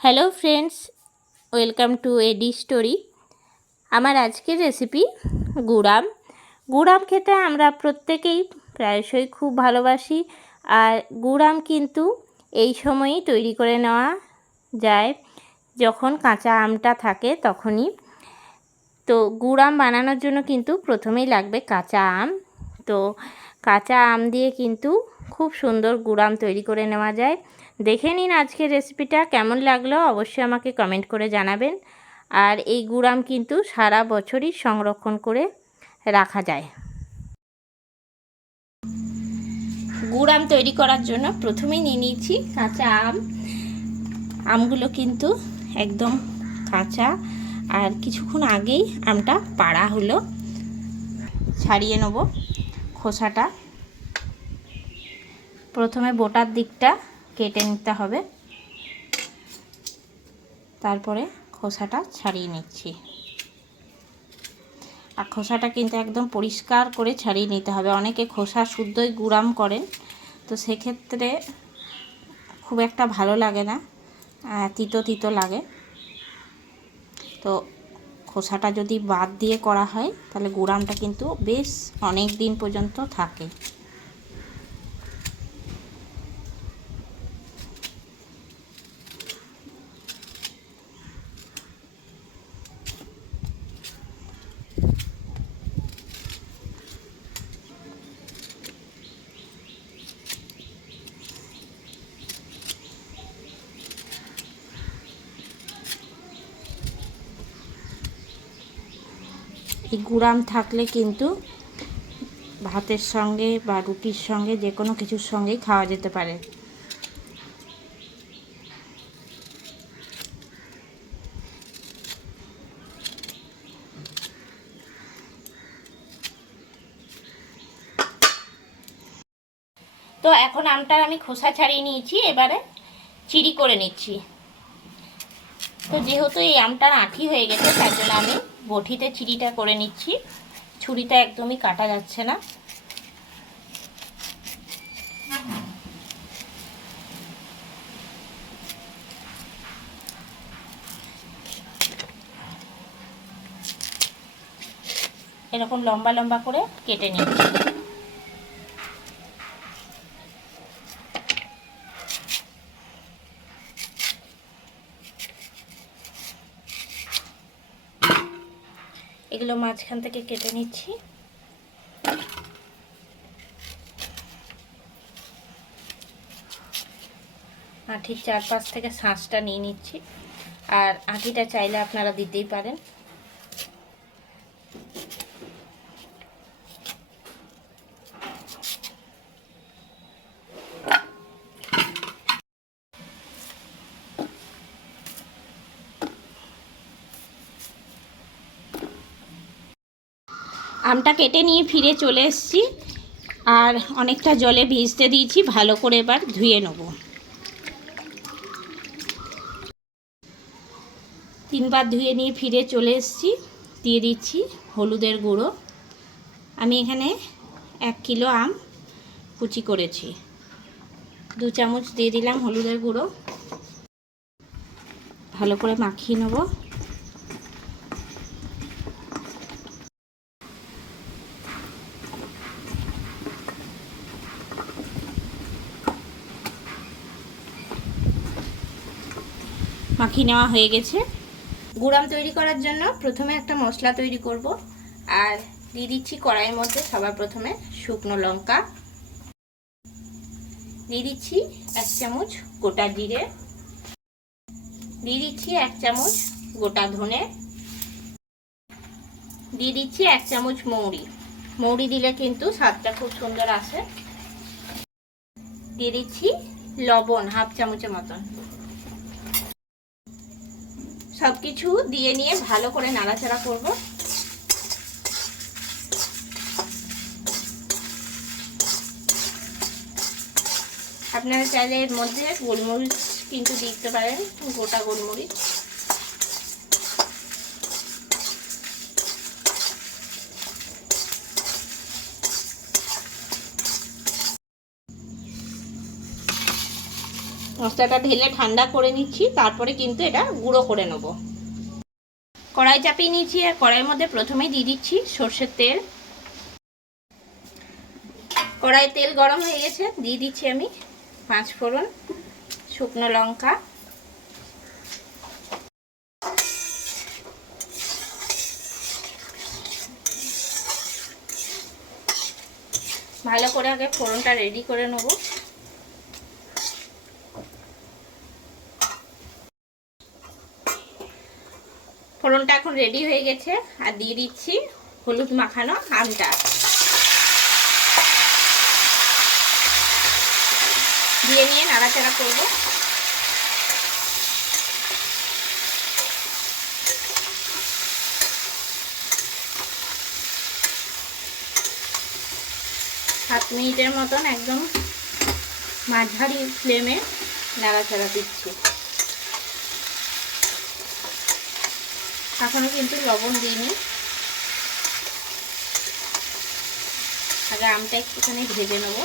Hello friends, welcome to AD story. আমার আজকের recipe গুড়াম। গুড়াম খেতে আমরা প্রত্যেকেই প্রায়শই খুব ভালোবাসি। আর গুড়াম কিন্তু এই সময়ই তৈরি করে নেওয়া যায়, যখন কাঁচা আমটা থাকে তখনই। তো গুড়াম বানানোর জন্য কিন্তু প্রথমেই লাগবে কাঁচা আম। তো কাঁচা আম দিয়ে কিন্তু খুব সুন্দর গুড়াম তৈরি করে নেওয়া যায়। দেখে নিন আজকের রেসিপিটা কেমন লাগলো, অবশ্যই আমাকে কমেন্ট করে জানাবেন। আর এই গুড়াম কিন্তু সারা বছরই সংরক্ষণ করে রাখা যায়। গুড়াম তৈরি করার জন্য প্রথমেই নিয়ে নিয়েছি কাঁচা আম। আমগুলো কিন্তু একদম কাঁচা, আর কিছুক্ষণ আগেই আমটা পাড়া হলো। ছাড়িয়ে নেব খোসাটা। প্রথমে বোটার দিকটা কেটে নিতে হবে, তারপরে খোসাটা ছাড়িয়ে নিচ্ছি। আর খোসাটা কিন্তু একদম পরিষ্কার করে ছাড়িয়ে নিতে হবে। অনেকে খোসা শুদ্ধই গুড়াম করেন, তো সেক্ষেত্রে খুব একটা ভালো লাগে না, তিতো তিতো লাগে। তো খোসাটা যদি বাদ দিয়ে করা হয় তাহলে গুড়ামটা কিন্তু বেশ অনেক দিন পর্যন্ত থাকে। এই গুড়াম থাকলে কিন্তু ভাতের সঙ্গে বা রুটির সঙ্গে যে কোনো কিছুর সঙ্গেই খাওয়া যেতে পারে। তো এখন আমটার আমি খোসা ছাড়িয়ে নিয়েছি, এবারে চিড়ি করে নিচ্ছি। তো যেহেতু এই আমটার আঁঠি হয়ে গেছে, তার জন্য আমি বটিতে চিড়িটা করে নিচ্ছি। ছুরিটা একদমই কাটা যাচ্ছে না। এরকম লম্বা লম্বা করে কেটে নিচ্ছি। এগুলো মাঝখান থেকে কেটে নিচ্ছি। আঁঠির চারপাশ থেকে শাঁসটা নিয়ে নিচ্ছি, আর আঁঠিটা চাইলে আপনারা দিতেই পারেন। আমটা কেটে নিয়ে ফিরে চলে এসেছি, আর অনেকটা জলে ভিজতে দিয়েছি। ভালো করে এবার ধুয়ে নেব। 3বার ধুয়ে নিয়ে ফিরে চলে এসেছি। দিয়ে দিচ্ছি হলুদের গুঁড়ো। আমি এখানে 1 কিলো আম কুচি করেছি। 2 চামচ দিয়ে দিলাম হলুদের গুঁড়ো। ভালো করে মাখিয়ে নেব। মাখিয়ে নেওয়া হয়ে গেছে। গুড়াম তৈরি করার জন্য প্রথমে একটা মশলা তৈরি করব। আর দিয়ে দিচ্ছি কড়াইয়ের মধ্যে সবার প্রথমে শুকনো লঙ্কা, দিয়ে দিচ্ছি 1 চামচ গোটা জিরে, দিয়ে দিচ্ছি 1 চামচ গোটা ধনে, দিয়ে দিচ্ছি 1 চামচ মৌরি। মৌরি দিলে কিন্তু স্বাদটা খুব সুন্দর আসে। দিয়ে দিচ্ছি লবণ 1/2 চামচের মতন। সবকিছু দিয়ে নিয়ে ভালো করে নাড়াচাড়া করব। আপনারা চাইলে এর মধ্যে গোলমরিচ কিন্তু দিতে পারেন, গোটা গোলমরিচ। মশলাটা ঢেলে ঠান্ডা করে নিচ্ছি, তারপরে কিন্তু এটা গুঁড়ো করে নেব। কড়াই চাপিয়ে নিয়েছি আর কড়াইয়ের মধ্যে প্রথমেই দিয়ে দিচ্ছি সর্ষের তেল। কড়াইয়ে তেল গরম হয়ে গেছে, দিয়ে দিচ্ছি আমি 5 ফোড়ন, শুকনো লঙ্কা, ভালো করে আগে ফোড়নটা রেডি করে নেব। ফোড়নটা এখন রেডি হয়ে গেছে আর দিয়ে দিচ্ছি হলুদ মাখানো আমটা। দিয়ে নিয়ে নাড়াচাড়া করব। সাত মিনিটের মতন একদম মাঝারি ফ্লেমে নাড়াচাড়া দিচ্ছি। এখনো কিন্তু লবণ দিইনি, আগে আমটা একটুখানি ভেজে নেব।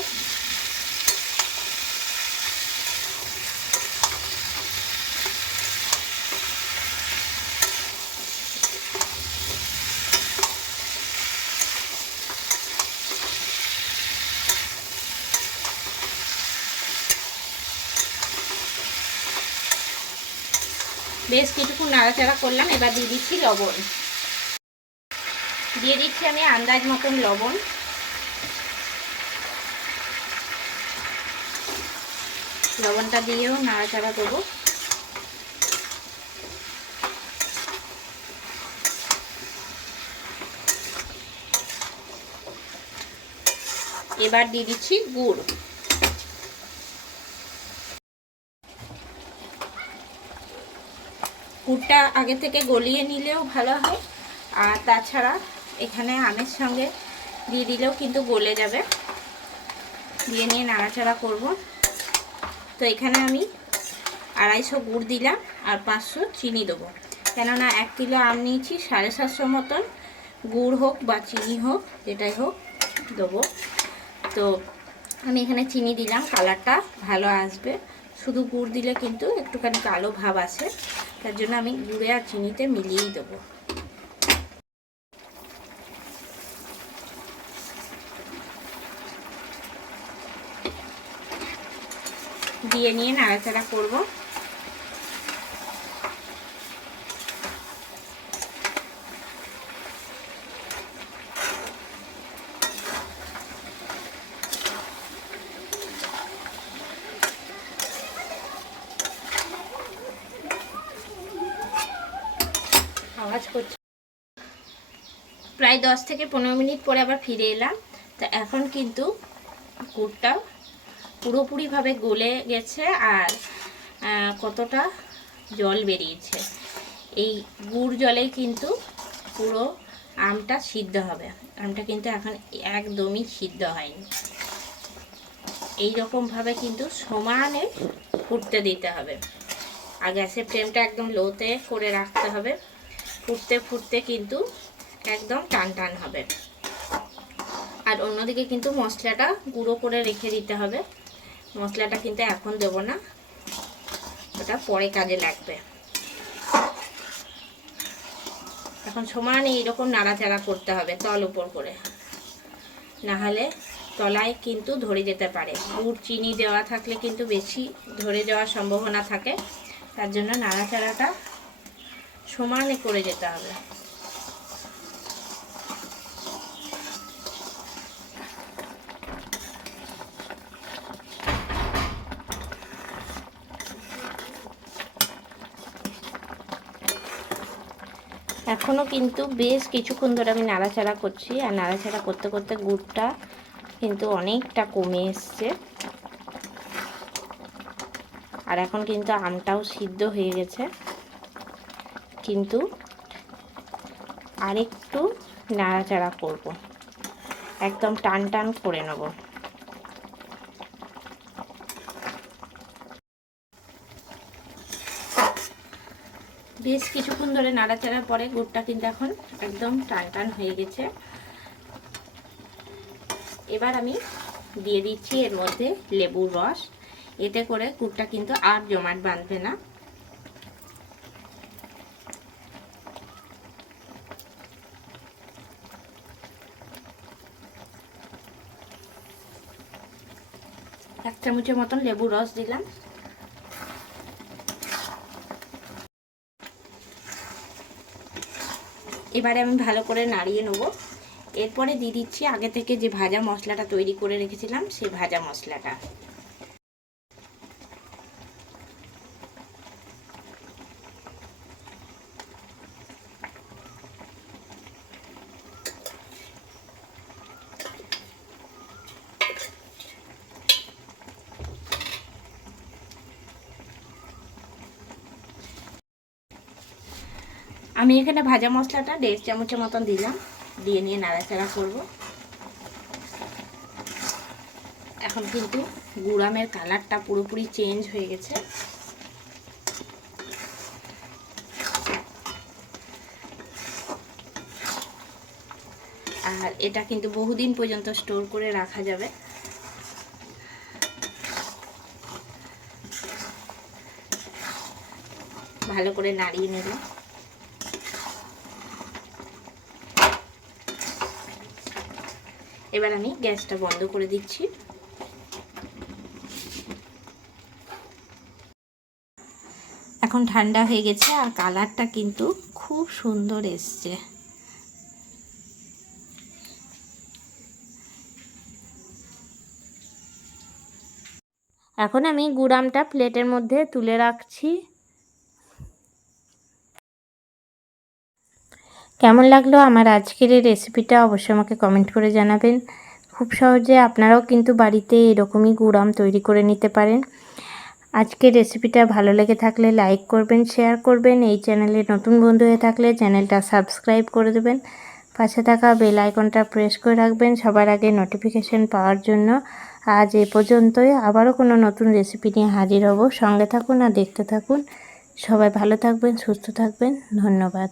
বেশ কিছুক্ষণ নাড়াচাড়া করলাম, এবার দিয়ে দিচ্ছি লবণ। দিয়ে দিচ্ছি আমি আন্দাজ মতন লবণ। লবণটা দিয়েও নাড়াচাড়া দেবো। এবার দিয়ে দিচ্ছি গুড়। গুড়টা আগে থেকে গলিয়ে নিলেও ভালো হয়, আর তাছাড়া এখানে আমের সঙ্গে দিয়ে দিলেও কিন্তু গলে যাবে। দিয়ে নিয়ে নাড়াচাড়া করব। তো এখানে আমি 250 গুড় দিলাম আর 500 চিনি দেবো, কেননা 1 কিলো আম নিয়েছি, 750 মতন গুড় হোক বা চিনি হোক যেটাই হোক দেবো। তো আমি এখানে চিনি দিলাম, কালারটা ভালো আসবে। শুধু গুড় দিলে কিন্তু একটুখানি কালো ভাব আসে, তার জন্য আমি গুড়ে আর চিনিতে মিলিয়েই দেবো। দিয়ে নিয়ে নাড়াচাড়া করব। আওয়াজ করছে। প্রায় 10 থেকে 15 মিনিট পরে আবার ফিরে এলাম। তা এখন কিন্তু গুড়টা পুরোপুরিভাবে গলে গেছে আর কতটা জল বেরিয়েছে। এই গুড় জলেই কিন্তু পুরো আমটা সিদ্ধ হবে। আমটা কিন্তু এখন একদমই সিদ্ধ হয়নি। এই রকমভাবে কিন্তু সমানে ফুটতে দিতে হবে। আর গ্যাসের ফ্লেমটা একদম লোতে করে রাখতে হবে। ফুটতে ফুটতে কিন্তু একদম টান টান হবে। আর অন্যদিকে কিন্তু মশলাটা গুঁড়ো করে রেখে দিতে হবে। মশলাটা কিন্তু এখন দেবো না, ওটা পরে কাজে লাগবে। এখন সমানে এইরকম নাড়াচাড়া করতে হবে তল উপর করে, নাহলে তলায় কিন্তু ধরে যেতে পারে। গুড় চিনি দেওয়া থাকলে কিন্তু বেশি ধরে যাওয়ার সম্ভাবনা থাকে, তার জন্য নাড়াচাড়াটা সমানে করে যেতে হবে। এখনও কিন্তু বেশ কিছুক্ষণ ধরে আমি নাড়াচাড়া করছি, আর নাড়াচাড়া করতে করতে গুড়টা কিন্তু অনেকটা কমে এসছে। আর এখন কিন্তু আমটাও সিদ্ধ হয়ে গেছে, কিন্তু আরেকটু নাড়াচাড়া করব, একদম টান টান করে নেব। বেশ কিছুক্ষণ ধরে নাড়াচাড়ার পরে গুড়টা কিন্তু এখন একদম টান টান হয়ে গেছে। এবার আমি দিয়ে দিচ্ছি এর মধ্যে লেবুর রস। এতে করে গুড়টা কিন্তু আর জমাট বাঁধবে না। এক চামচের মতন লেবুর রস দিলাম। এবারে আমি ভালো করে নাড়িয়ে নেব। এরপরে দিয়ে দিচ্ছি আগে থেকে যে ভাজা মশলাটা তৈরি করে রেখেছিলাম, সেই ভাজা মশলাটা। আমি এখানে ভাজা মশলাটা 1.5 চামচের মতন দিলাম, দিয়ে নিয়ে নাড়াচাড়া করব। এখন কিন্তু গুড়ামের কালারটা পুরোপুরি চেঞ্জ হয়ে গেছে। আর এটা কিন্তু বহুদিন পর্যন্ত স্টোর করে রাখা যাবে। ভালো করে নাড়িয়ে নেব। এবার আমি গ্যাসটা বন্ধ করে দিচ্ছি। এখন ঠান্ডা হয়ে গেছে আর কালারটা কিন্তু খুব সুন্দর এসছে। এখন আমি গুড়ামটা প্লেটের মধ্যে তুলে রাখছি। কেমন লাগলো আমার আজকের এই রেসিপিটা অবশ্যই আমাকে কমেন্ট করে জানাবেন। খুব সহজে আপনারাও কিন্তু বাড়িতে এরকমই গুড়াম তৈরি করে নিতে পারেন। আজকের রেসিপিটা ভালো লেগে থাকলে লাইক করবেন, শেয়ার করবেন। এই চ্যানেলে নতুন বন্ধু হয়ে থাকলে চ্যানেলটা সাবস্ক্রাইব করে দেবেন। পাশে থাকা বেল আইকনটা প্রেস করে রাখবেন সবার আগে নোটিফিকেশন পাওয়ার জন্য। আজ এ পর্যন্তই, আবারও কোনো নতুন রেসিপি নিয়ে হাজির হব। সঙ্গে থাকুন আর দেখতে থাকুন। সবাই ভালো থাকবেন, সুস্থ থাকবেন। ধন্যবাদ।